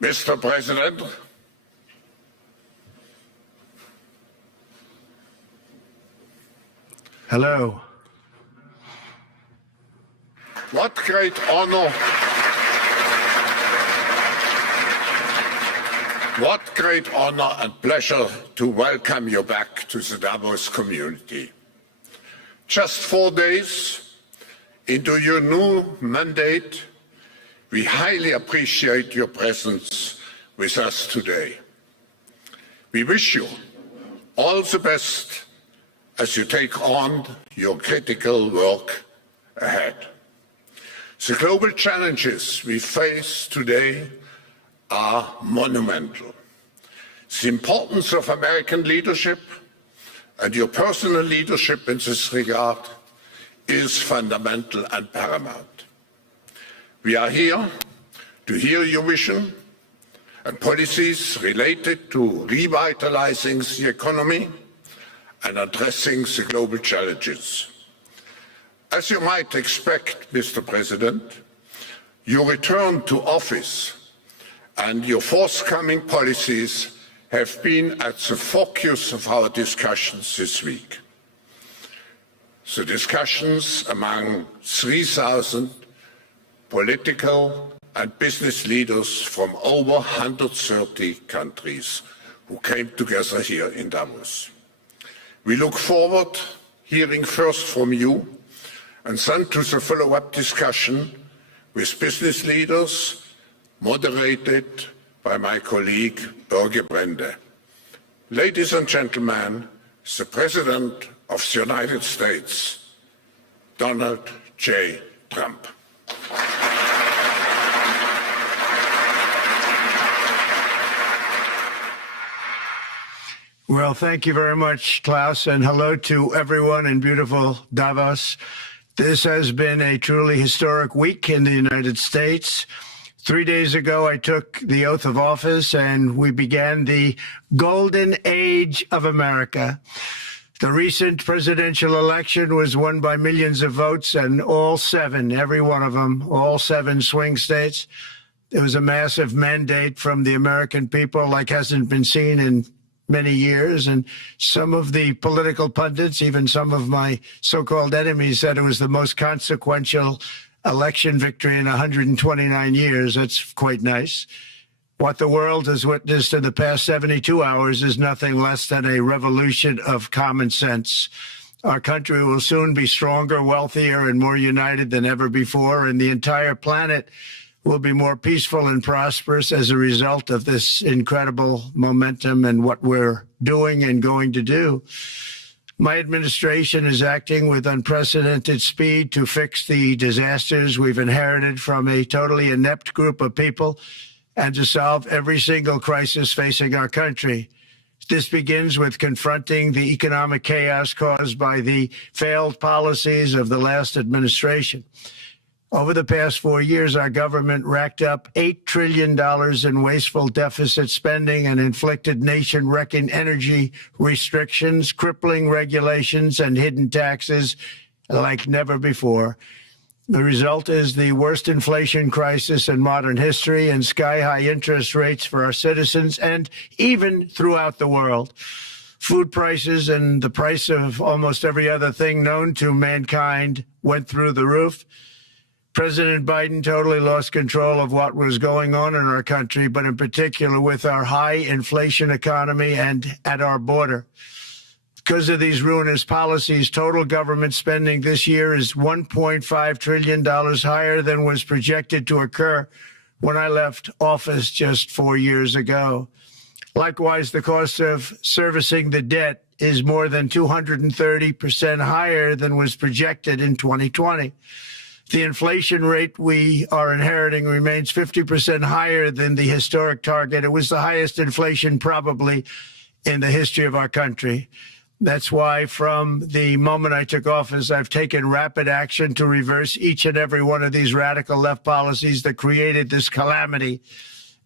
Mr. President, hello. What great honor and pleasure to welcome you back to the Davos community. Just 4 days into your new mandate, we highly appreciate your presence with us today. We wish you all the best as you take on your critical work ahead. The global challenges we face today are monumental. The importance of American leadership and your personal leadership in this regard is fundamental and paramount. We are here to hear your vision and policies related to revitalizing the economy and addressing the global challenges. As you might expect, Mr. President, your return to office and your forthcoming policies have been at the focus of our discussions this week. The discussions among 3,000 political and business leaders from over 130 countries who came together here in Davos. We look forward to hearing first from you and then to the follow-up discussion with business leaders moderated by my colleague Børge Brende. Ladies and gentlemen, the President of the United States, Donald J. Trump. Well, thank you very much, Klaus, and hello to everyone in beautiful Davos. This has been a truly historic week in the United States. 3 days ago, I took the oath of office and we began the golden age of America. The recent presidential election was won by millions of votes, and all seven, every one of them, all seven swing states. It was a massive mandate from the American people like hasn't been seen in many years, and some of the political pundits, even some of my so-called enemies, said it was the most consequential election victory in 129 years. That's quite nice. What the world has witnessed in the past 72 hours is nothing less than a revolution of common sense. Our country will soon be stronger, wealthier, and more united than ever before, and the entire planet will be more peaceful and prosperous as a result of this incredible momentum and what we're doing and going to do. My administration is acting with unprecedented speed to fix the disasters we've inherited from a totally inept group of people and to solve every single crisis facing our country. This begins with confronting the economic chaos caused by the failed policies of the last administration. Over the past 4 years, our government racked up $8 trillion in wasteful deficit spending and inflicted nation-wrecking energy restrictions, crippling regulations, and hidden taxes like never before. The result is the worst inflation crisis in modern history and sky-high interest rates for our citizens and even throughout the world. Food prices and the price of almost every other thing known to mankind went through the roof. President Biden totally lost control of what was going on in our country, but in particular with our high inflation economy and at our border. Because of these ruinous policies, total government spending this year is $1.5 trillion higher than was projected to occur when I left office just 4 years ago. Likewise, the cost of servicing the debt is more than 230% higher than was projected in 2020. The inflation rate we are inheriting remains 50% higher than the historic target. It was the highest inflation probably in the history of our country. That's why from the moment I took office, I've taken rapid action to reverse each and every one of these radical left policies that created this calamity,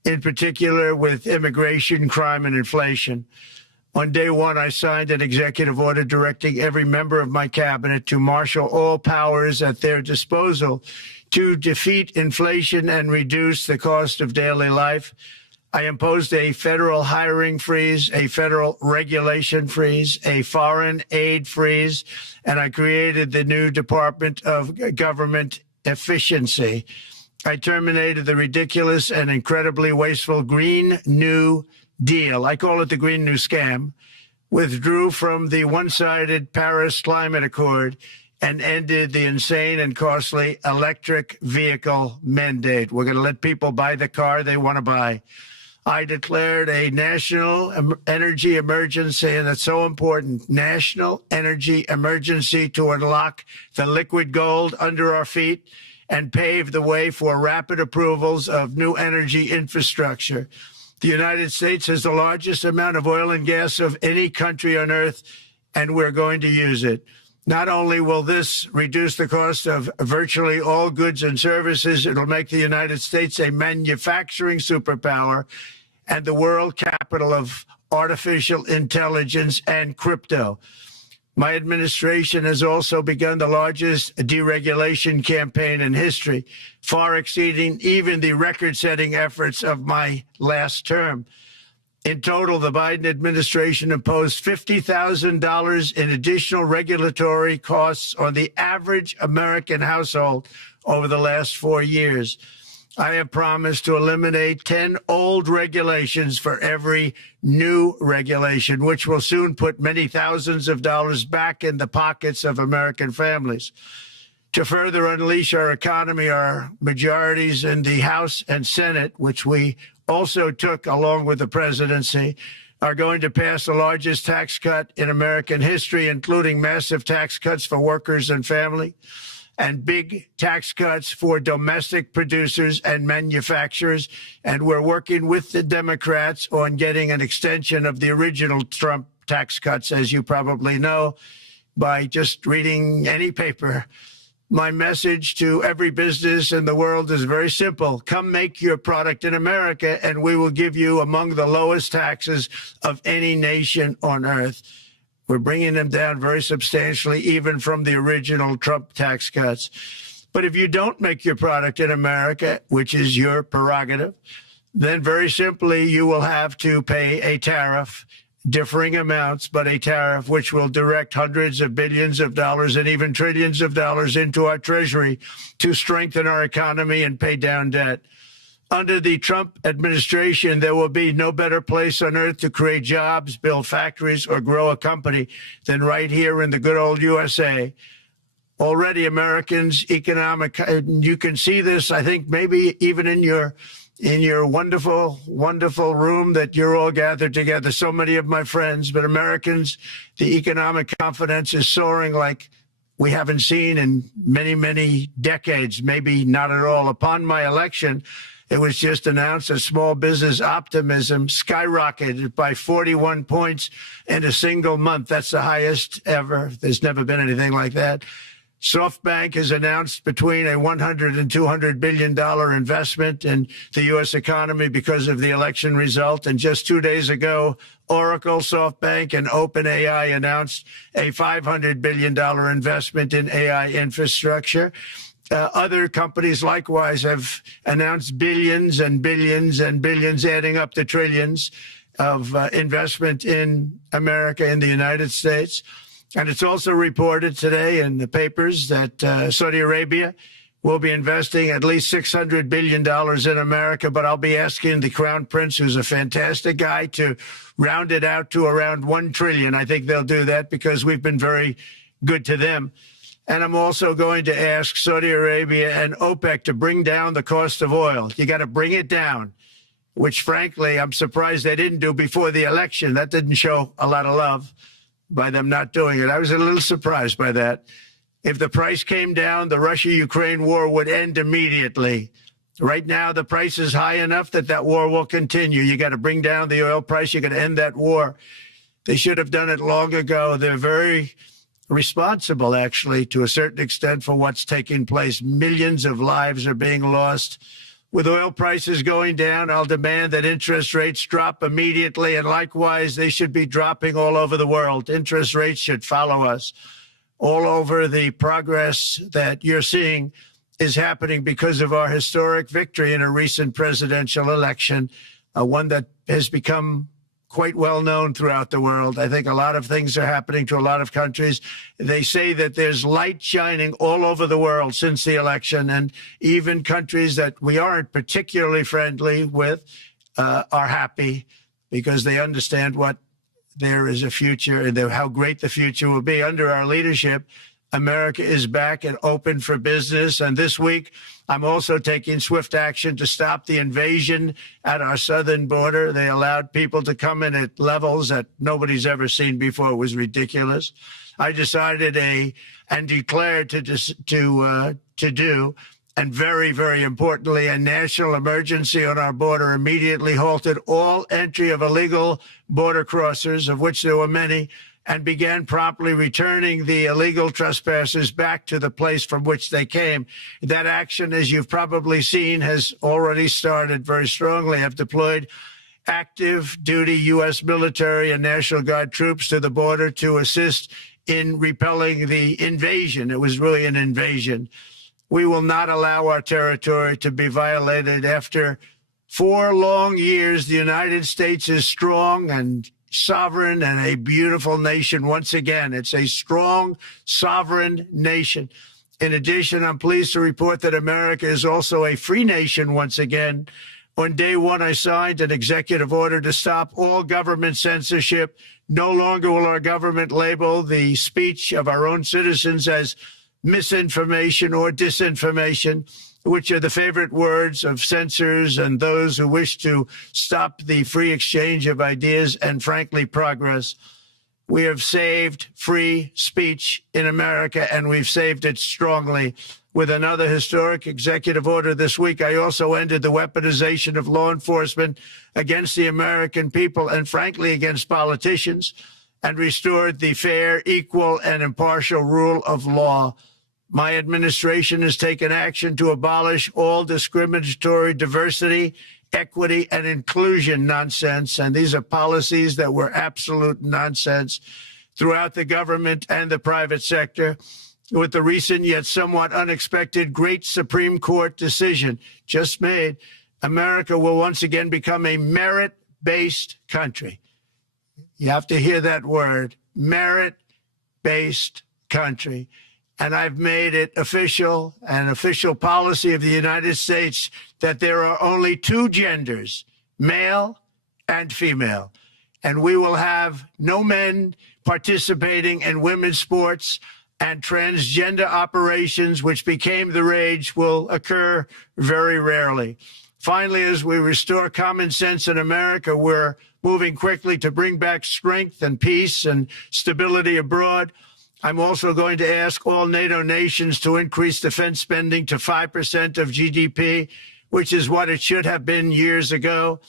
in particular with immigration, crime, and inflation. On day one, I signed an executive order directing every member of my cabinet to marshal all powers at their disposal to defeat inflation and reduce the cost of daily life. I imposed a federal hiring freeze, a federal regulation freeze, a foreign aid freeze, and I created the new Department of Government Efficiency. I terminated the ridiculous and incredibly wasteful Green New Deal. I call it the Green New Scam. Withdrew from the one-sided Paris Climate Accord and ended the insane and costly electric vehicle mandate. We're going to let people buy the car they want to buy. I declared a national energy emergency, and it's so important, national energy emergency to unlock the liquid gold under our feet and pave the way for rapid approvals of new energy infrastructure. The United States has the largest amount of oil and gas of any country on earth, and we're going to use it. Not only will this reduce the cost of virtually all goods and services, it'll make the United States a manufacturing superpower and the world capital of artificial intelligence and crypto. My administration has also begun the largest deregulation campaign in history, far exceeding even the record-setting efforts of my last term. In total, the Biden administration imposed $50,000 in additional regulatory costs on the average American household over the last 4 years. I have promised to eliminate 10 old regulations for every new regulation, which will soon put many thousands of dollars back in the pockets of American families. To further unleash our economy, our majorities in the House and Senate, which we also took along with the presidency, are going to pass the largest tax cut in American history, including massive tax cuts for workers and family, and big tax cuts for domestic producers and manufacturers. And we're working with the Democrats on getting an extension of the original Trump tax cuts, as you probably know, by just reading any paper. My message to every business in the world is very simple. Come make your product in America, and we will give you among the lowest taxes of any nation on earth. We're bringing them down very substantially, even from the original Trump tax cuts. But if you don't make your product in America, which is your prerogative, then very simply you will have to pay a tariff, differing amounts, but a tariff which will direct hundreds of billions of dollars and even trillions of dollars into our treasury to strengthen our economy and pay down debt. Under the Trump administration, there will be no better place on earth to create jobs, build factories, or grow a company than right here in the good old USA. Already Americans' economic, you can see this, I think, maybe even in your wonderful, wonderful room that you're all gathered together, so many of my friends, but Americans, the economic confidence is soaring like we haven't seen in many, many decades, maybe not at all. Upon my election, it was just announced that small business optimism skyrocketed by 41 points in a single month. That's the highest ever. There's never been anything like that. SoftBank has announced between a $100 and $200 billion investment in the U.S. economy because of the election result. And just 2 days ago, Oracle, SoftBank, and OpenAI announced a $500 billion investment in AI infrastructure. Other companies likewise have announced billions and billions and billions, adding up to trillions of investment in America, in the United States. And it's also reported today in the papers that Saudi Arabia will be investing at least $600 billion in America. But I'll be asking the Crown Prince, who's a fantastic guy, to round it out to around $1 trillion. I think they'll do that because we've been very good to them. And I'm also going to ask Saudi Arabia and OPEC to bring down the cost of oil. You got to bring it down, which, frankly, I'm surprised they didn't do before the election. That didn't show a lot of love by them not doing it. I was a little surprised by that. If the price came down, the Russia-Ukraine war would end immediately. Right now, the price is high enough that that war will continue. You got to bring down the oil price. You got to end that war. They should have done it long ago. They're very responsible, actually, to a certain extent, for what's taking place. Millions of lives are being lost. With oil prices going down, I'll demand that interest rates drop immediately, and likewise, they should be dropping all over the world. Interest rates should follow us. All over, the progress that you're seeing is happening because of our historic victory in a recent presidential election. one that has become quite well known throughout the world. I think a lot of things are happening to a lot of countries. They say that there's light shining all over the world since the election, and even countries that we aren't particularly friendly with are happy because they understand what there is a future and how great the future will be. Under our leadership, America is back and open for business. And this week, I'm also taking swift action to stop the invasion at our southern border. They allowed people to come in at levels that nobody's ever seen before. It was ridiculous. I decided and declared to do, and very, very importantly, a national emergency on our border, immediately halted all entry of illegal border crossers, of which there were many, and began promptly returning the illegal trespassers back to the place from which they came. That action, as you've probably seen, has already started very strongly. I've deployed active duty U.S. military and National Guard troops to the border to assist in repelling the invasion. It was really an invasion. We will not allow our territory to be violated. After 4 long years, the United States is strong and sovereign and a beautiful nation once again. It's a strong, sovereign nation. In addition, I'm pleased to report that America is also a free nation once again. On day one, I signed an executive order to stop all government censorship. No longer will our government label the speech of our own citizens as misinformation or disinformation, which are the favorite words of censors and those who wish to stop the free exchange of ideas and, frankly, progress. We have saved free speech in America, and we've saved it strongly. With another historic executive order this week, I also ended the weaponization of law enforcement against the American people and, frankly, against politicians, and restored the fair, equal, and impartial rule of law. My administration has taken action to abolish all discriminatory diversity, equity, and inclusion nonsense. And these are policies that were absolute nonsense throughout the government and the private sector. With the recent yet somewhat unexpected great Supreme Court decision just made, America will once again become a merit-based country. You have to hear that word, merit-based country. And I've made it official, an official policy of the United States, that there are only 2 genders, male and female. And we will have no men participating in women's sports, and transgender operations, which became the rage, will occur very rarely. Finally, as we restore common sense in America, we're moving quickly to bring back strength and peace and stability abroad. I'm also going to ask all NATO nations to increase defense spending to 5% of GDP, which is what it should have been years ago.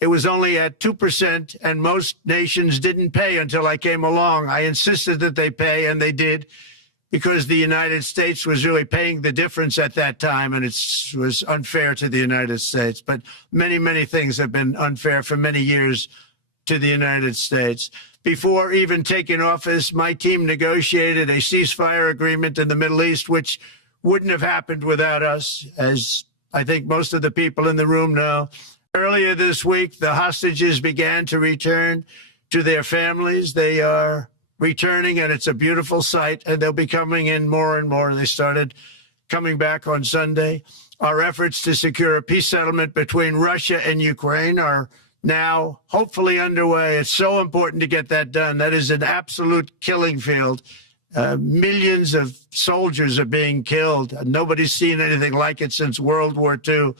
It was only at 2%, and most nations didn't pay until I came along. I insisted that they pay, and they did, because the United States was really paying the difference at that time, and it was unfair to the United States. But many, many things have been unfair for many years to the United States. Before even taking office, my team negotiated a ceasefire agreement in the Middle East, which wouldn't have happened without us, as I think most of the people in the room know. Earlier this week, the hostages began to return to their families. They are returning, and it's a beautiful sight, and they'll be coming in more and more. They started coming back on Sunday. Our efforts to secure a peace settlement between Russia and Ukraine are now hopefully underway. It's so important to get that done. That is an absolute killing field. Millions of soldiers are being killed. Nobody's seen anything like it since World War II.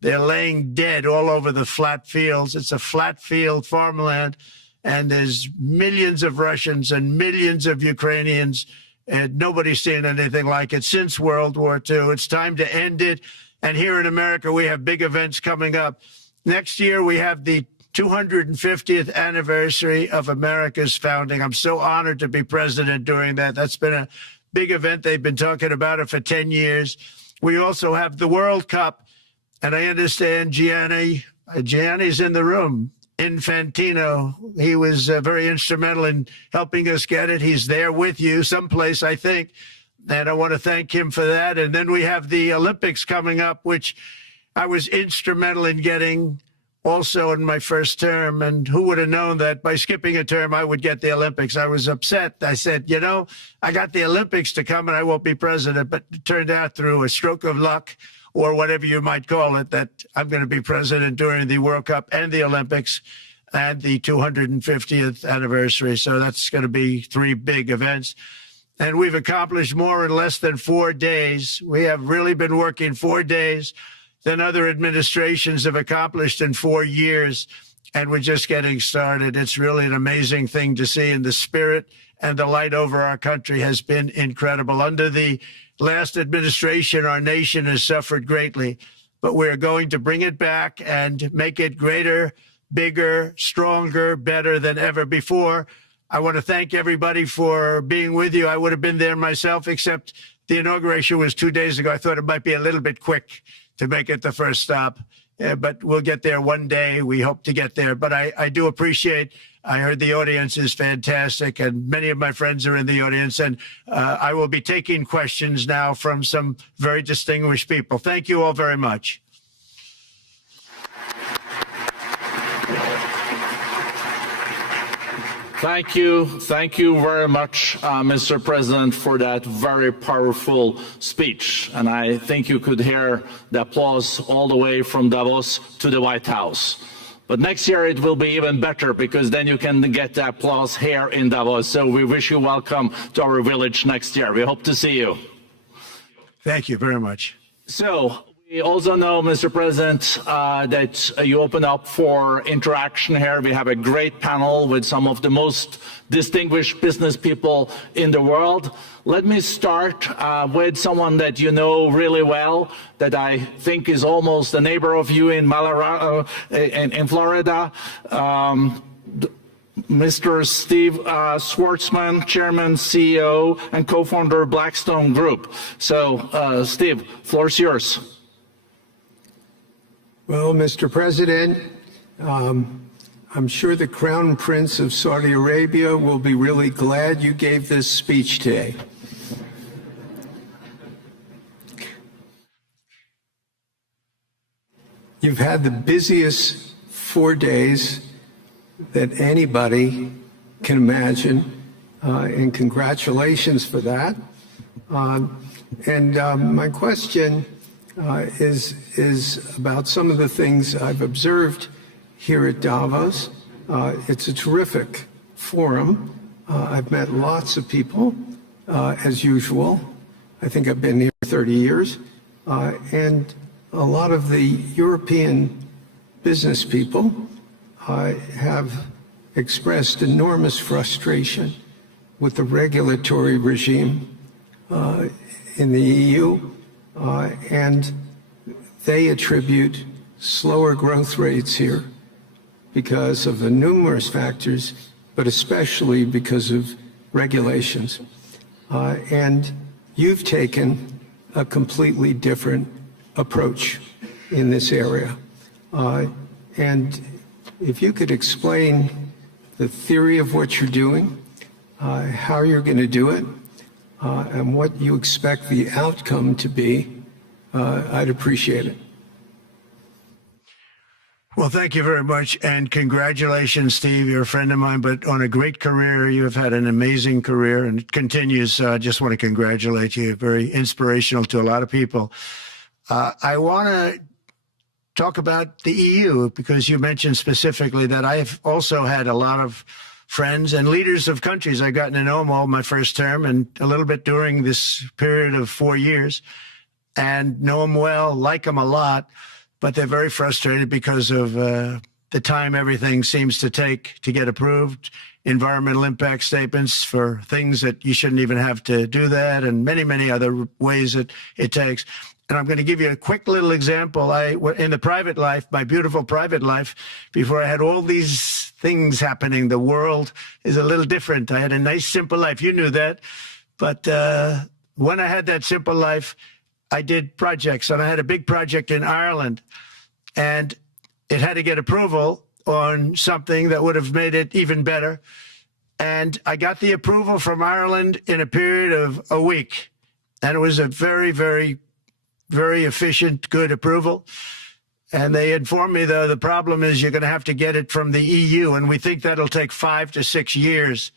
They're laying dead all over the flat fields. It's a flat field farmland, and there's millions of Russians and millions of Ukrainians, and nobody's seen anything like it since World War II. It's time to end it. And here in America, we have big events coming up. Next year, we have the 250th anniversary of America's founding. I'm so honored to be president during that. That's been a big event. They've been talking about it for 10 years. We also have the World Cup, and I understand Gianni's in the room. Infantino, he was very instrumental in helping us get it. He's there with you someplace, I think, and I want to thank him for that. And then we have the Olympics coming up, which I was instrumental in getting also in my first term. And who would have known that by skipping a term, I would get the Olympics? I was upset. I said, you know, I got the Olympics to come and I won't be president. But it turned out through a stroke of luck, or whatever you might call it, that I'm going to be president during the World Cup and the Olympics and the 250th anniversary. So that's going to be three big events. And we've accomplished more in less than 4 days. We have really been working 4 days than other administrations have accomplished in 4 years. And we're just getting started. It's really an amazing thing to see. And the spirit and the light over our country has been incredible. Under the last administration, our nation has suffered greatly, but we're going to bring it back and make it greater, bigger, stronger, better than ever before. I want to thank everybody for being with you. I would have been there myself, except the inauguration was 2 days ago. I thought it might be a little bit quick to make it the first stop, but we'll get there one day. We hope to get there. But I do appreciate, I heard the audience is fantastic, and many of my friends are in the audience, and I will be taking questions now from some very distinguished people. Thank you all very much. Thank you very much, Mr. President, for that very powerful speech. And I think you could hear the applause all the way from Davos to the White House. But next year it will be even better, because then you can get the applause here in Davos. So we wish you welcome to our village next year. We hope to see you. Thank you very much. So we also know, Mr. President, that you open up for interaction here. We have a great panel with some of the most distinguished business people in the world. Let me start with someone that you know really well, that I think is almost a neighbor of you in Florida. Mr. Steve Schwarzman, Chairman, CEO, and co-founder of Blackstone Group. So, Steve, floor is yours. Well, Mr. President, I'm sure the Crown Prince of Saudi Arabia will be really glad you gave this speech today. You've had the busiest 4 days that anybody can imagine, and congratulations for that. My question is about some of the things I've observed here at Davos. It's a terrific forum. I've met lots of people, as usual. I think I've been here 30 years. And a lot of the European business people have expressed enormous frustration with the regulatory regime in the EU. And they attribute slower growth rates here because of the numerous factors, but especially because of regulations. And you've taken a completely different approach in this area. And if you could explain the theory of what you're doing, how you're going to do it, and what you expect the outcome to be, I'd appreciate it. Well, thank you very much. And congratulations, Steve. You're a friend of mine, but on a great career. You have had an amazing career, and it continues. I just want to congratulate you. Very inspirational to a lot of people. I want to talk about the EU, because you mentioned specifically that I've also had a lot of friends and leaders of countries. I've gotten to know them all my first term and a little bit during this period of 4 years, and know them well, like them a lot, but they're very frustrated because of the time everything seems to take to get approved, environmental impact statements for things that you shouldn't even have to do that, and many, many other ways that it takes. And I'm going to give you a quick little example. In the private life, my beautiful private life, before I had all these things happening, the world is a little different. I had a nice, simple life. You knew that. But when I had that simple life, I did projects. And I had a big project in Ireland. And it had to get approval on something that would have made it even better. And I got the approval from Ireland in a period of a week. And it was a very, very, very efficient, good approval. And they informed me, though, the problem is you're going to have to get it from the EU, and we think that'll take 5 to 6 years.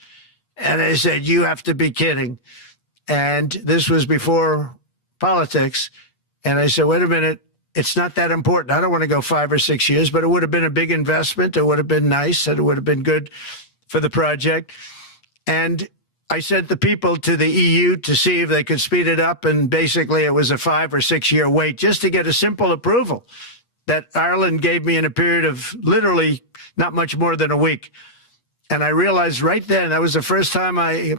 And I said, you have to be kidding. And this was before politics. And I said, wait a minute, it's not that important. I don't want to go 5 or 6 years, but it would have been a big investment. It would have been nice, and it would have been good for the project. And I sent the people to the EU to see if they could speed it up. And basically, it was a 5 or 6 year wait just to get a simple approval that Ireland gave me in a period of literally not much more than a week. And I realized right then, that was the first time I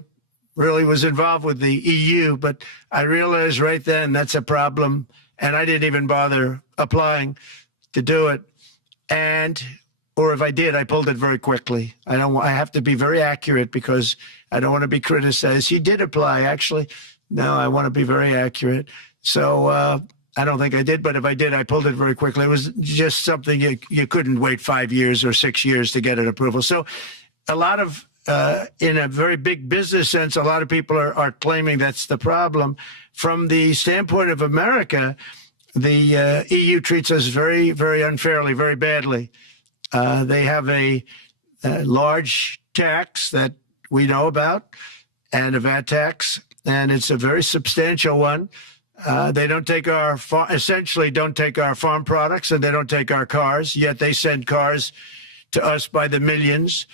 really was involved with the EU, but I realized right then that's a problem. And I didn't even bother applying to do it. Or if I did, I pulled it very quickly. I have to be very accurate because I don't want to be criticized. You did apply, actually. No, I want to be very accurate. So I don't think I did, but if I did, I pulled it very quickly. It was just something you couldn't wait 5 years or 6 years to get an approval. So a lot of, in a very big business sense, a lot of people are claiming that's the problem. From the standpoint of America, the EU treats us very, very unfairly, very badly. They have a large tax that we know about, and a VAT tax, and it's a very substantial one. They don't take essentially don't take our farm products, and they don't take our cars, yet they send cars to us by the millions.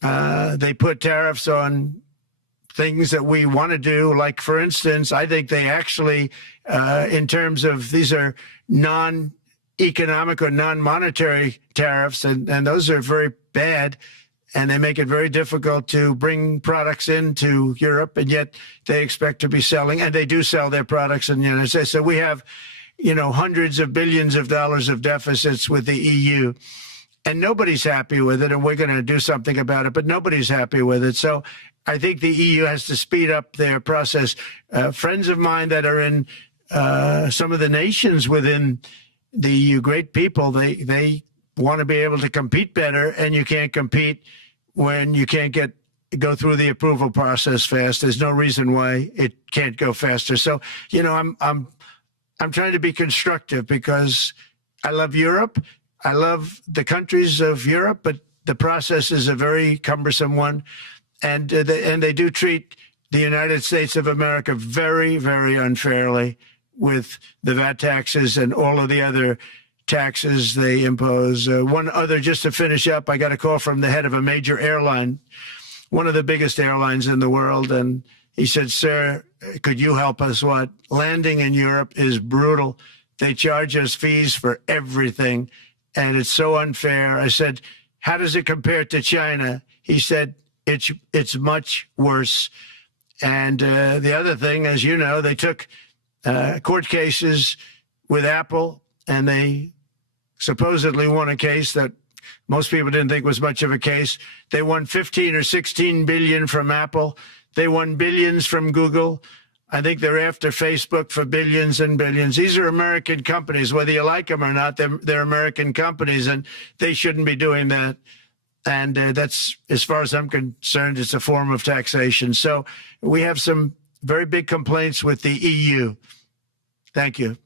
They put tariffs on things that we want to do, like, for instance, I think they actually, in terms of, these are non-economic or non-monetary tariffs, and those are very bad, and they make it very difficult to bring products into Europe, and yet they expect to be selling, and they do sell their products in the United States. So we have, hundreds of billions of dollars of deficits with the EU, and nobody's happy with it, and we're going to do something about it, but nobody's happy with it. So I think the EU has to speed up their process. Friends of mine that are in some of the nations within the EU, great people, they want to be able to compete better, and you can't compete when you can't go through the approval process fast. There's no reason why it can't go faster. So, I'm trying to be constructive because I love Europe. I love the countries of Europe, but the process is a very cumbersome one. And they do treat the United States of America very, very unfairly with the VAT taxes and all of the other taxes they impose. One other, just to finish up, I got a call from the head of a major airline, one of the biggest airlines in the world, and he said, sir, could you help us? What? Landing in Europe is brutal. They charge us fees for everything, and it's so unfair. I said, how does it compare to China? He said, it's much worse. And the other thing, as you know, they took court cases with Apple, and they supposedly won a case that most people didn't think was much of a case. They won 15 or 16 billion from Apple. They won billions from Google. I think they're after Facebook for billions and billions. These are American companies, whether you like them or not. They're American companies, and they shouldn't be doing that. And that's, as far as I'm concerned, it's a form of taxation. So we have some very big complaints with the EU. Thank you.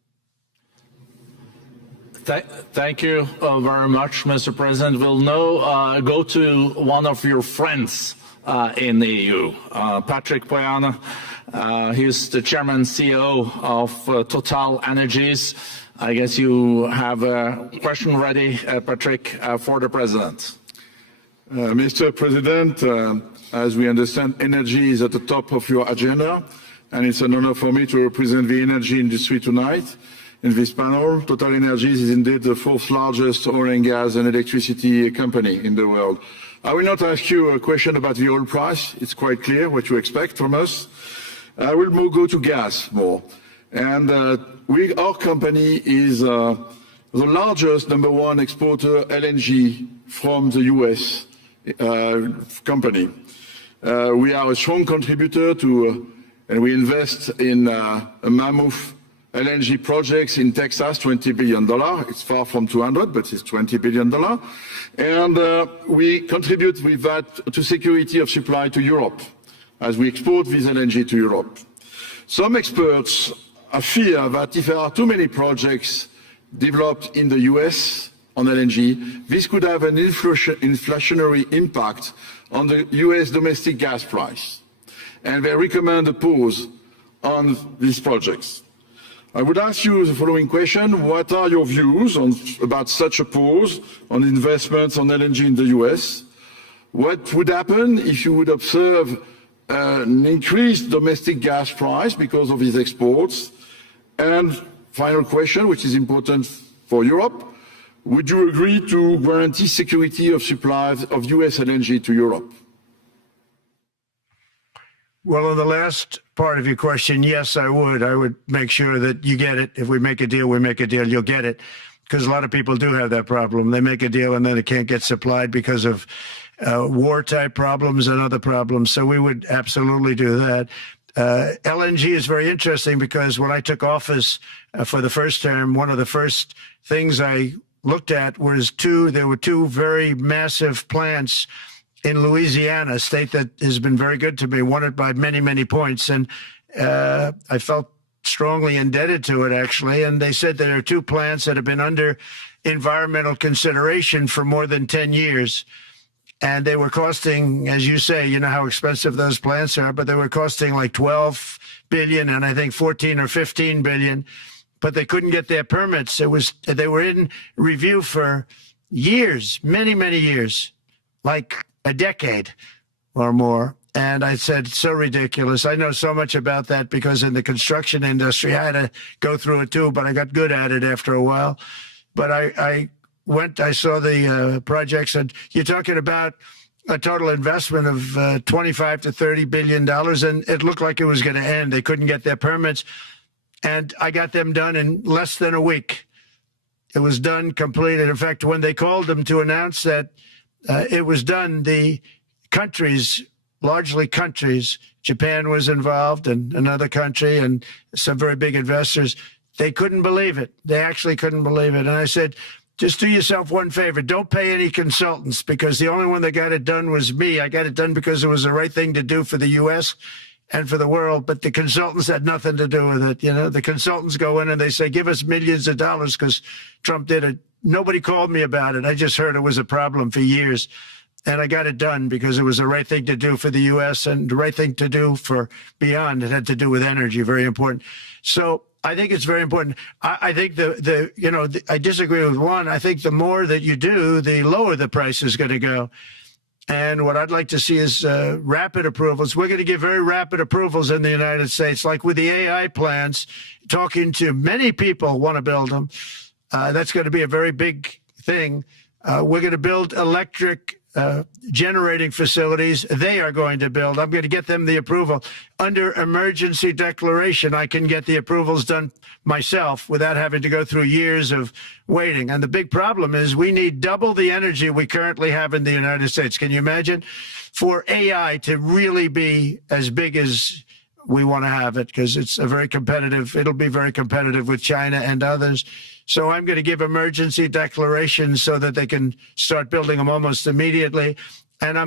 Thank you very much, Mr. President. We'll now go to one of your friends in the EU, Patrick Pouyanné. He's the chairman and CEO of Total Energies. I guess you have a question ready, Patrick, for the president. Mr. President, as we understand, energy is at the top of your agenda, and it's an honor for me to represent the energy industry tonight. In this panel, Total Energies is indeed the fourth largest oil and gas and electricity company in the world. I will not ask you a question about the oil price. It's quite clear what you expect from us. I will go to gas more. And our company is the largest #1 exporter LNG from the US company. We are a strong contributor to, and we invest in a mammoth LNG projects in Texas, $20 billion. It's far from 200, but it's $20 billion. And we contribute with that to security of supply to Europe, as we export this LNG to Europe. Some experts fear that if there are too many projects developed in the US on LNG, this could have an inflationary impact on the US domestic gas price. And they recommend a pause on these projects. I would ask you the following question. What are your views about such a pause on investments on LNG in the US? What would happen if you would observe an increased domestic gas price because of these exports? And final question, which is important for Europe, would you agree to guarantee security of supplies of US LNG to Europe? Well, on the last part of your question, yes, I would. I would make sure that you get it. If we make a deal, we make a deal, you'll get it. Because a lot of people do have that problem. They make a deal and then it can't get supplied because of war-type problems and other problems. So we would absolutely do that. LNG is very interesting because when I took office for the first term, one of the first things I looked at was there were two very massive plants in Louisiana, a state that has been very good to me, won it by many, many points. And I felt strongly indebted to it, actually. And they said there are two plants that have been under environmental consideration for more than 10 years. And they were costing, as you say, you know how expensive those plants are, but they were costing like 12 billion and I think 14 or 15 billion, but they couldn't get their permits. They were in review for years, many, many years, like a decade or more. And I said, so ridiculous. I know so much about that because in the construction industry, I had to go through it too, but I got good at it after a while. But I saw the projects, and you're talking about a total investment of 25 to $30 billion, and it looked like it was going to end. They couldn't get their permits, and I got them done in less than a week. It was done, completed. In fact, when they called them to announce that it was done, the countries, largely countries, Japan was involved and another country and some very big investors, they couldn't believe it. They actually couldn't believe it. And I said, just do yourself one favor. Don't pay any consultants, because the only one that got it done was me. I got it done because it was the right thing to do for the U.S. and for the world, but the consultants had nothing to do with it. You know, the consultants go in and they say, give us millions of dollars because Trump did it. Nobody called me about it. I just heard it was a problem for years. And I got it done because it was the right thing to do for the U.S. and the right thing to do for beyond. It had to do with energy, very important. So I think it's very important. I think I disagree with one. I think the more that you do, the lower the price is going to go. And what I'd like to see is rapid approvals. We're going to give very rapid approvals in the United States, like with the AI plants, talking to many people want to build them. That's going to be a very big thing. We're going to build electric generating facilities. They are going to build. I'm going to get them the approval. Under emergency declaration, I can get the approvals done myself without having to go through years of waiting. And the big problem is we need double the energy we currently have in the United States. Can you imagine? For AI to really be as big as we want to have it, because it's a very competitive, it'll be very competitive with China and others. So I'm going to give emergency declarations so that they can start building them almost immediately. And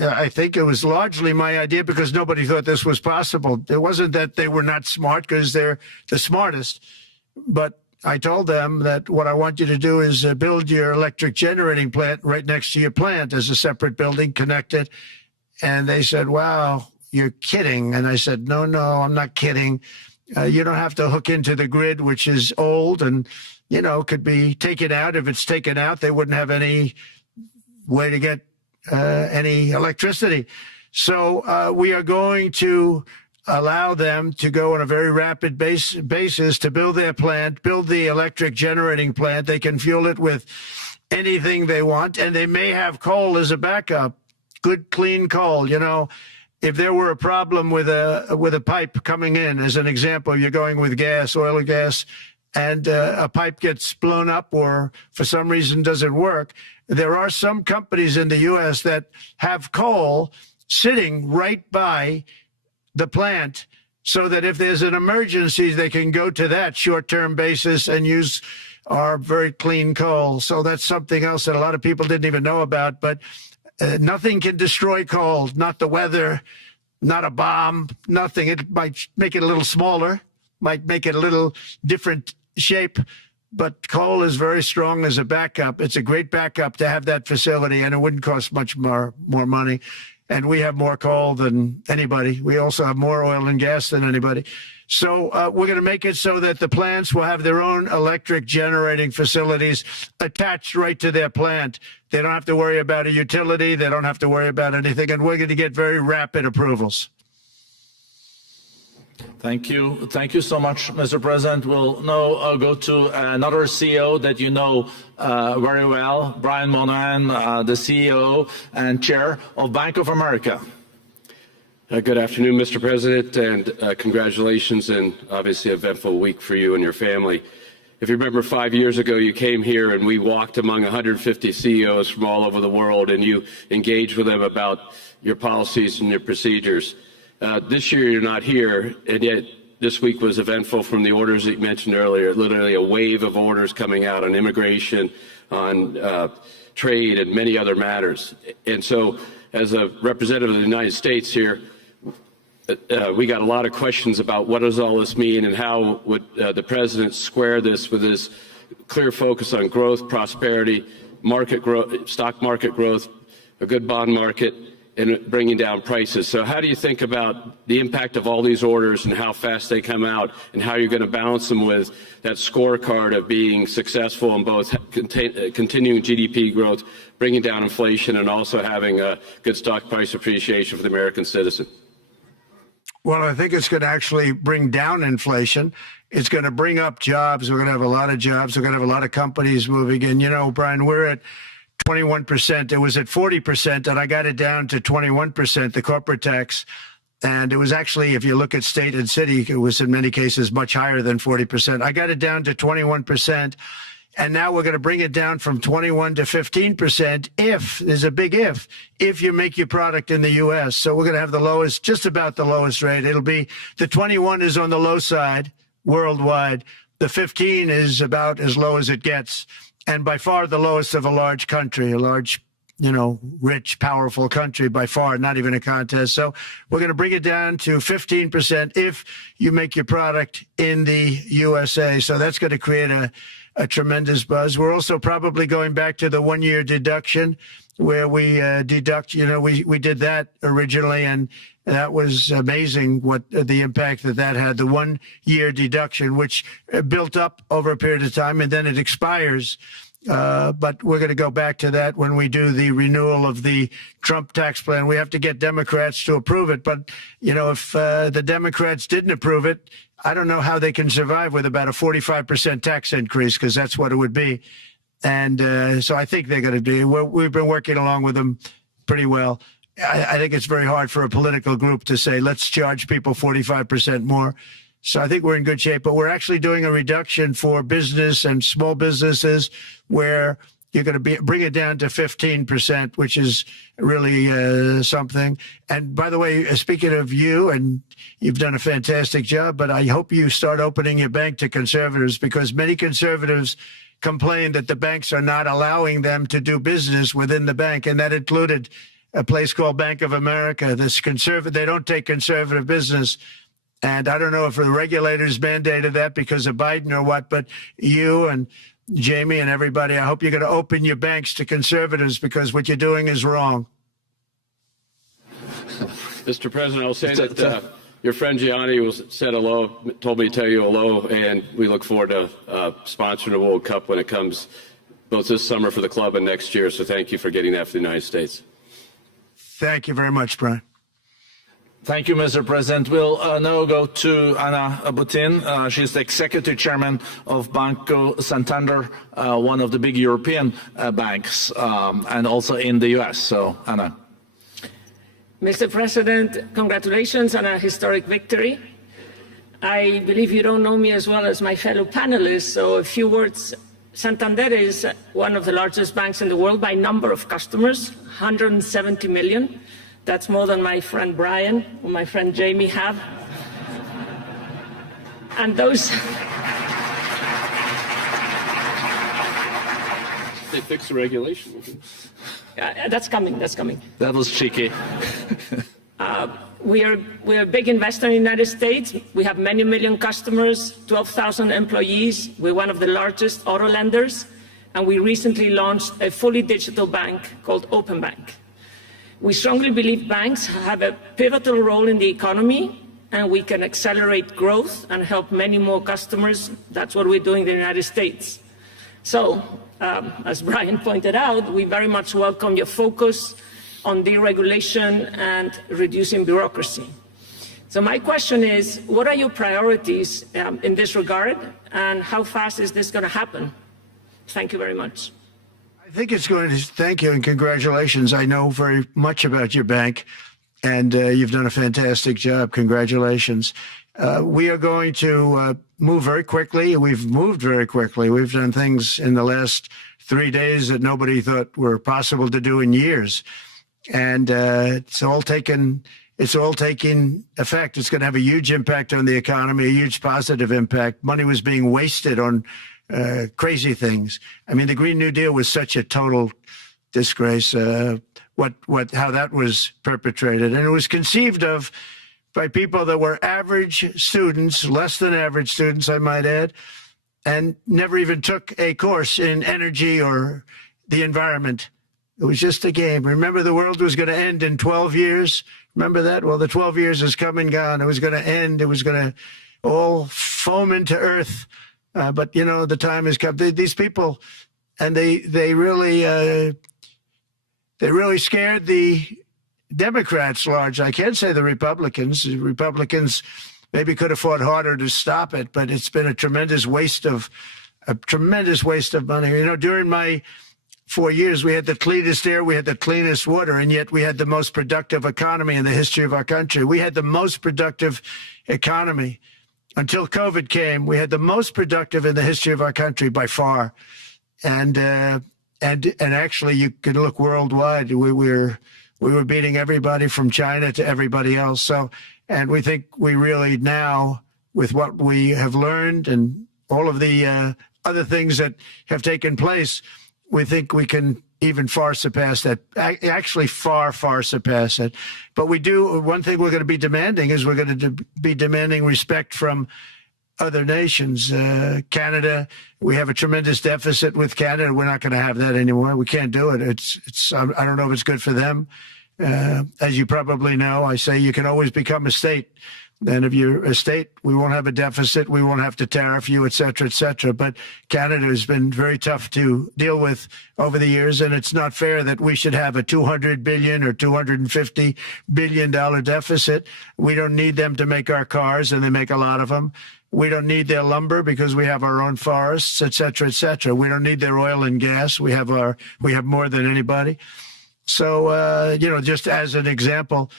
I think it was largely my idea because nobody thought this was possible. It wasn't that they were not smart, because they're the smartest. But I told them that what I want you to do is build your electric generating plant right next to your plant as a separate building, connected. And they said, wow, you're kidding. And I said, no, I'm not kidding. You don't have to hook into the grid, which is old and, could be taken out. If it's taken out, they wouldn't have any way to get any electricity. So we are going to allow them to go on a very rapid basis to build their plant, build the electric generating plant. They can fuel it with anything they want, and they may have coal as a backup, good, clean coal, If there were a problem with a pipe coming in, as an example, you're going with gas, oil or gas, and a pipe gets blown up or for some reason doesn't work, there are some companies in the U.S. that have coal sitting right by the plant so that if there's an emergency, they can go to that short-term basis and use our very clean coal. So that's something else that a lot of people didn't even know about, but nothing can destroy coal, not the weather, not a bomb, nothing. It might make it a little smaller, might make it a little different shape, but coal is very strong as a backup. It's a great backup to have that facility, and it wouldn't cost much more money. And we have more coal than anybody. We also have more oil and gas than anybody. So we're going to make it so that the plants will have their own electric generating facilities attached right to their plant. They don't have to worry about a utility. They don't have to worry about anything. And we're going to get very rapid approvals. Thank you. Thank you so much, Mr. President. We'll now go to another CEO that you know very well, Brian Moynihan, the CEO and Chair of Bank of America. Good afternoon, Mr. President, and congratulations and obviously eventful week for you and your family. If you remember 5 years ago, you came here and we walked among 150 CEOs from all over the world and you engaged with them about your policies and your procedures. This year you're not here, and yet this week was eventful from the orders that you mentioned earlier, literally a wave of orders coming out on immigration, on trade, and many other matters. And so as a representative of the United States here, we got a lot of questions about what does all this mean and how would the president square this with his clear focus on growth, prosperity, market growth, stock market growth, a good bond market, and bringing down prices. So how do you think about the impact of all these orders and how fast they come out and how you're going to balance them with that scorecard of being successful in both continuing GDP growth, bringing down inflation, and also having a good stock price appreciation for the American citizen? Well, I think it's going to actually bring down inflation. It's going to bring up jobs. We're going to have a lot of jobs. We're going to have a lot of companies moving in. You know, Brian, we're at 21%. It was at 40%, and I got it down to 21%, the corporate tax. And it was actually, if you look at state and city, it was in many cases much higher than 40%. I got it down to 21%. And now we're going to bring it down from 21 to 15% if, there's a big if you make your product in the U.S. So we're going to have the lowest, just about the lowest rate. It'll be, the 21 is on the low side worldwide. The 15 is about as low as it gets. And by far the lowest of a large country, a large, you know, rich, powerful country by far, not even a contest. So we're going to bring it down to 15% if you make your product in the USA. So that's going to create a tremendous buzz. We're also probably going back to the 1 year deduction where we deduct, you know, we did that originally, and that was amazing what the impact that had, the 1 year deduction, which built up over a period of time and then it expires. But we're going to go back to that when we do the renewal of the Trump tax plan. We have to get Democrats to approve it. But, you know, if the Democrats didn't approve it, I don't know how they can survive with about a 45% tax increase, because that's what it would be. And so I think they're going to be, we've been working along with them pretty well. I think it's very hard for a political group to say, let's charge people 45% more. So I think we're in good shape, but we're actually doing a reduction for business and small businesses where you're going to bring it down to 15%, which is really something. And by the way, speaking of you, and you've done a fantastic job, but I hope you start opening your bank to conservatives, because many conservatives complain that the banks are not allowing them to do business within the bank. And that included a place called Bank of America. They don't take conservative business. And I don't know if the regulators mandated that because of Biden or what, but you and Jamie and everybody, I hope you're going to open your banks to conservatives, because what you're doing is wrong. Mr. President, I'll say that your friend Gianni said hello, told me to tell you hello, and we look forward to sponsoring the World Cup when it comes, both this summer for the club and next year. So thank you for getting that for the United States. Thank you very much, Brian. Thank you, Mr. President. We'll now go to Anna Butin. She's the executive chairman of Banco Santander, one of the big European banks, and also in the U.S. So, Anna. Mr. President, congratulations on a historic victory. I believe you don't know me as well as my fellow panelists, so a few words. Santander is one of the largest banks in the world by number of customers, 170 million. That's more than my friend Brian or my friend Jamie have. And those... They fixed the regulation. That's coming, that's coming. That was cheeky. We're a big investor in the United States. We have many million customers, 12,000 employees. We're one of the largest auto lenders, and we recently launched a fully digital bank called Open Bank. We strongly believe banks have a pivotal role in the economy, and we can accelerate growth and help many more customers. That's what we're doing in the United States. So, as Brian pointed out, we very much welcome your focus on deregulation and reducing bureaucracy. So my question is, what are your priorities in this regard, and how fast is this going to happen? Thank you very much. I think it's going to, thank you and congratulations. I know very much about your bank, and you've done a fantastic job. Congratulations. We are going to move very quickly. We've moved very quickly. We've done things in the last 3 days that nobody thought were possible to do in years. And it's all taking effect. It's going to have a huge impact on the economy, a huge positive impact. Money was being wasted on crazy things. I mean, the Green New Deal was such a total disgrace. How that was perpetrated, and it was conceived of by people that were average students, less than average students, I might add, and never even took a course in energy or the environment. It was just a game. Remember, the world was going to end in 12 years. Remember that? Well, the 12 years has come and gone. It was going to end. It was going to all foam into earth. But, you know, the time has come. These people, and they really scared the Democrats large. I can't say the Republicans. The Republicans maybe could have fought harder to stop it, but it's been a tremendous waste of money. You know, during my 4 years, we had the cleanest air, we had the cleanest water, and yet we had the most productive economy in the history of our country. We had the most productive economy until COVID came. We had the most productive in the history of our country by far, and actually, you could look worldwide. We were beating everybody from China to everybody else. So, and we think we really now, with what we have learned and all of the other things that have taken place, we think we can even far surpass that, actually far surpass it. But we do, one thing we're going to be demanding is we're going to be demanding respect from other nations. Canada, we have a tremendous deficit with Canada. We're not going to have that anymore. We can't do it. I don't know if it's good for them. As you probably know, I say you can always become a state. And if you're a state, we won't have a deficit. We won't have to tariff you, et cetera, et cetera. But Canada has been very tough to deal with over the years. And it's not fair that we should have a $200 billion or $250 billion deficit. We don't need them to make our cars, and they make a lot of them. We don't need their lumber because we have our own forests, et cetera, et cetera. We don't need their oil and gas. We have more than anybody. So, you know, just as an example,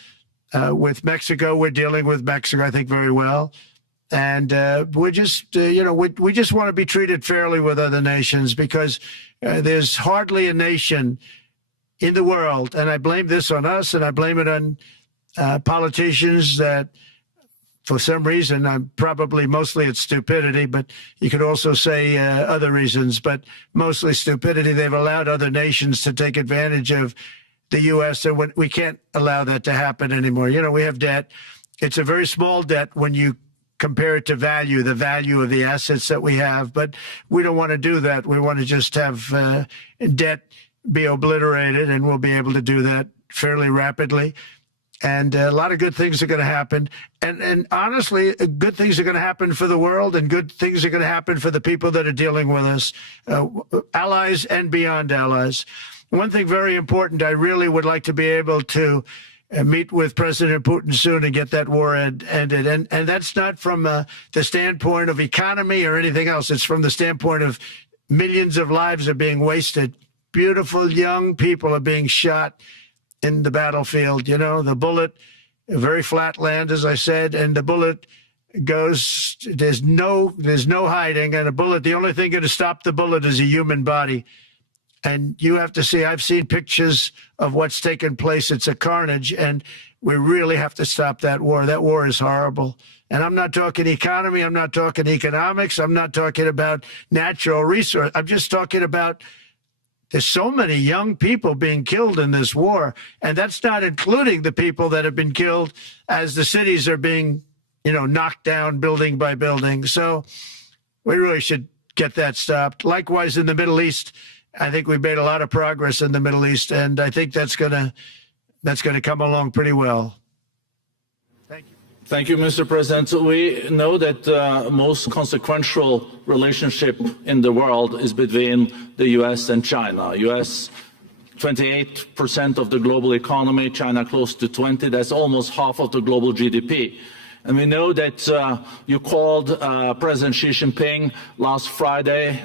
with Mexico, we're dealing with Mexico, I think, very well. And we're just, you know, we just want to be treated fairly with other nations, because there's hardly a nation in the world, and I blame this on us, and I blame it on politicians that, for some reason, probably mostly it's stupidity, but you could also say other reasons, but mostly stupidity. They've allowed other nations to take advantage of the U.S., and we can't allow that to happen anymore. You know, we have debt. It's a very small debt when you compare it to the value of the assets that we have, but we don't want to do that. We want to just have debt be obliterated, and we'll be able to do that fairly rapidly. And a lot of good things are going to happen. And honestly, good things are going to happen for the world, and good things are going to happen for the people that are dealing with us, allies and beyond allies. One thing very important, I really would like to be able to meet with President Putin soon and get that war ended. And that's not from the standpoint of economy or anything else. It's from the standpoint of millions of lives are being wasted. Beautiful young people are being shot in the battlefield. You know, the bullet, very flat land, as I said, and the bullet goes, there's no hiding. And a bullet, the only thing going to stop the bullet is a human body. And you have to see, I've seen pictures of what's taken place. It's a carnage, and we really have to stop that war. That war is horrible. And I'm not talking economy. I'm not talking economics. I'm not talking about natural resource. I'm just talking about There's so many young people being killed in this war, and that's not including the people that have been killed as the cities are being, knocked down building by building. So we really should get that stopped. Likewise, in the Middle East, I think we've made a lot of progress in the Middle East, and I think that's gonna come along pretty well. Thank you. Thank you, Mr. President. So we know that the most consequential relationship in the world is between the U.S. and China. U.S. 28% of the global economy, China close to 20. That's almost half of the global GDP. And we know that you called President Xi Jinping last Friday.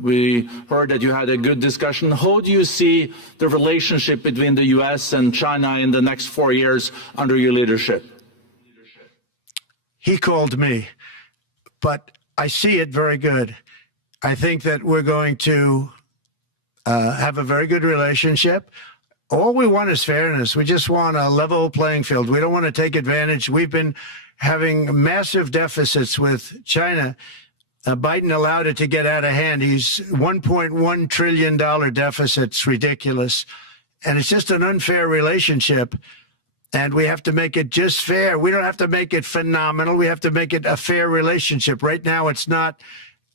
We heard that you had a good discussion. How do you see the relationship between the U.S. and China in the next 4 years under your leadership? He called me, but I see it very good. I think that we're going to have a very good relationship. All we want is fairness. We just want a level playing field. We don't want to take advantage. We've been having massive deficits with China. Biden allowed it to get out of hand. He's $1.1 trillion deficit. It's ridiculous. And it's just an unfair relationship. And we have to make it just fair. We don't have to make it phenomenal. We have to make it a fair relationship. Right now, it's not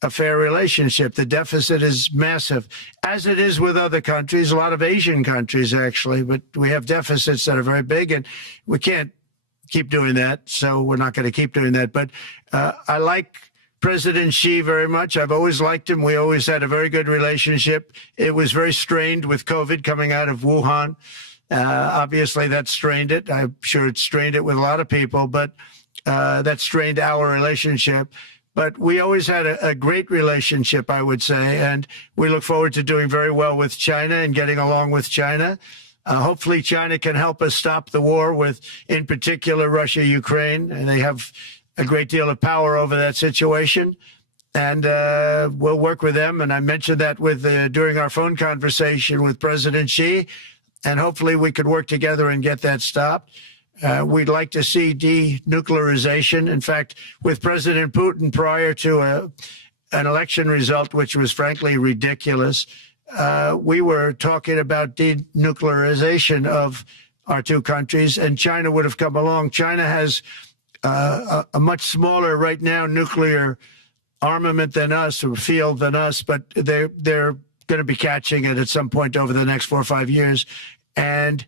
a fair relationship. The deficit is massive, as it is with other countries, a lot of Asian countries, actually. But we have deficits that are very big, and we can't keep doing that. So we're not going to keep doing that. But I like President Xi very much. I've always liked him. We always had a very good relationship. It was very strained with COVID coming out of Wuhan. Obviously, that strained it. I'm sure it strained it with a lot of people, but that strained our relationship. But we always had a great relationship, I would say, and we look forward to doing very well with China and getting along with China. Hopefully, China can help us stop the war with, in particular, Russia, Ukraine, and they have a great deal of power over that situation. And we'll work with them. And I mentioned that during our phone conversation with President Xi, and hopefully we could work together and get that stopped. We'd like to see denuclearization. In fact, with President Putin, prior to an election result, which was frankly ridiculous, we were talking about denuclearization of our two countries, and China would have come along. China has a much smaller, right now, nuclear armament than us, or field than us, but they're going to be catching it at some point over the next 4 or 5 years. And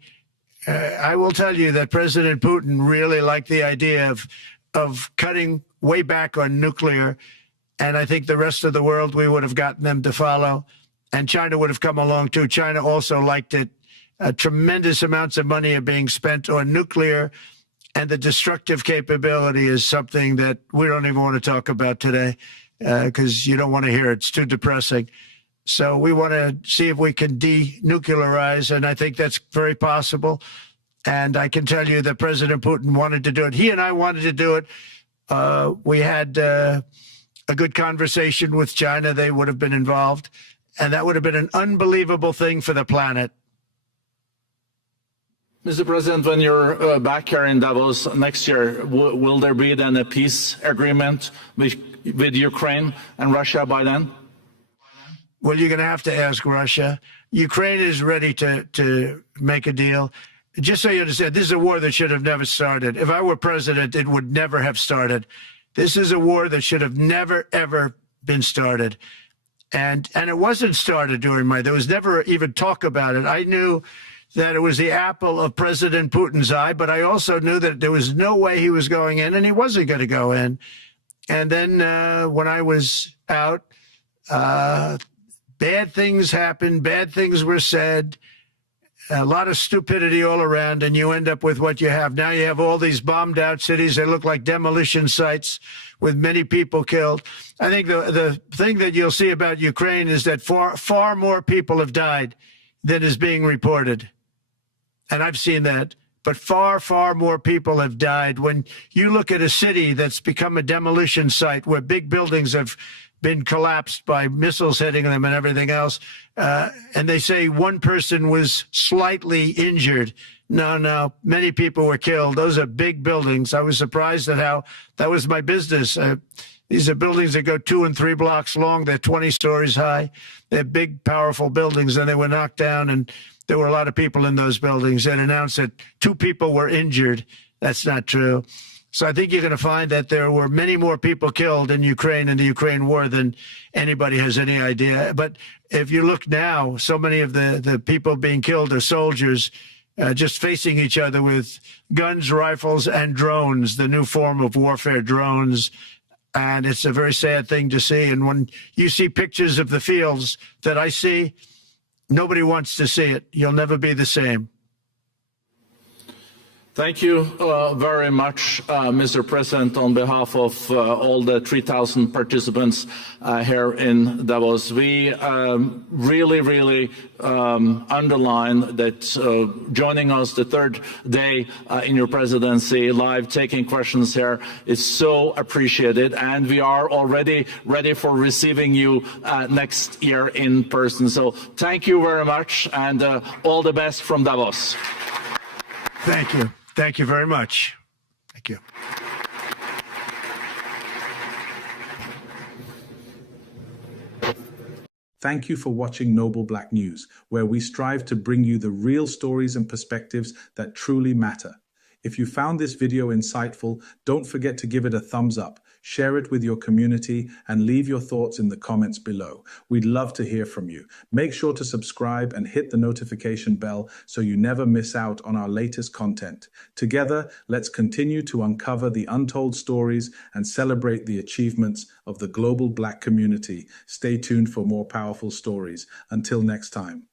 I will tell you that President Putin really liked the idea of cutting way back on nuclear. And I think the rest of the world, we would have gotten them to follow. And China would have come along, too. China also liked it. Tremendous amounts of money are being spent on nuclear. And the destructive capability is something that we don't even want to talk about today because you don't want to hear it. It's too depressing. So we want to see if we can denuclearize, and I think that's very possible. And I can tell you that President Putin wanted to do it. He and I wanted to do it. We had a good conversation with China. They would have been involved, and that would have been an unbelievable thing for the planet. Mr. President, when you're back here in Davos next year, will there be then a peace agreement with Ukraine and Russia by then? Well, you're going to have to ask Russia. Ukraine is ready to make a deal. Just so you understand, this is a war that should have never started. If I were president, it would never have started. This is a war that should have never, ever been started. And it wasn't started during there was never even talk about it. I knew that it was the apple of President Putin's eye, but I also knew that there was no way he was going in, and he wasn't going to go in. And then when I was out, bad things happened, bad things were said, a lot of stupidity all around, and you end up with what you have. Now you have all these bombed out cities that look like demolition sites with many people killed. I think the thing that you'll see about Ukraine is that far more people have died than is being reported. And I've seen that. But far, far more people have died. When you look at a city that's become a demolition site where big buildings have been collapsed by missiles hitting them and everything else, and they say one person was slightly injured. No, many people were killed. Those are big buildings. I was surprised at how that was my business. These are buildings that go 2 and 3 blocks long. They're 20 stories high. They're big, powerful buildings, and they were knocked down, and there were a lot of people in those buildings. It announced that 2 people were injured. That's not true. So I think you're going to find that there were many more people killed in Ukraine in the Ukraine war than anybody has any idea. But if you look now, so many of the people being killed are soldiers just facing each other with guns, rifles, and drones, the new form of warfare, drones. And it's a very sad thing to see. And when you see pictures of the fields that I see, nobody wants to see it. You'll never be the same. Thank you very much, Mr. President, on behalf of all the 3,000 participants here in Davos. We really underline that joining us the third day in your presidency, live taking questions here, is so appreciated, and we are already ready for receiving you next year in person. So thank you very much, and all the best from Davos. Thank you. Thank you very much. Thank you. Thank you for watching Noble Black News, where we strive to bring you the real stories and perspectives that truly matter. If you found this video insightful, don't forget to give it a thumbs up, share it with your community, and leave your thoughts in the comments below. We'd love to hear from you. Make sure to subscribe and hit the notification bell so you never miss out on our latest content. Together, let's continue to uncover the untold stories and celebrate the achievements of the global Black community. Stay tuned for more powerful stories. Until next time.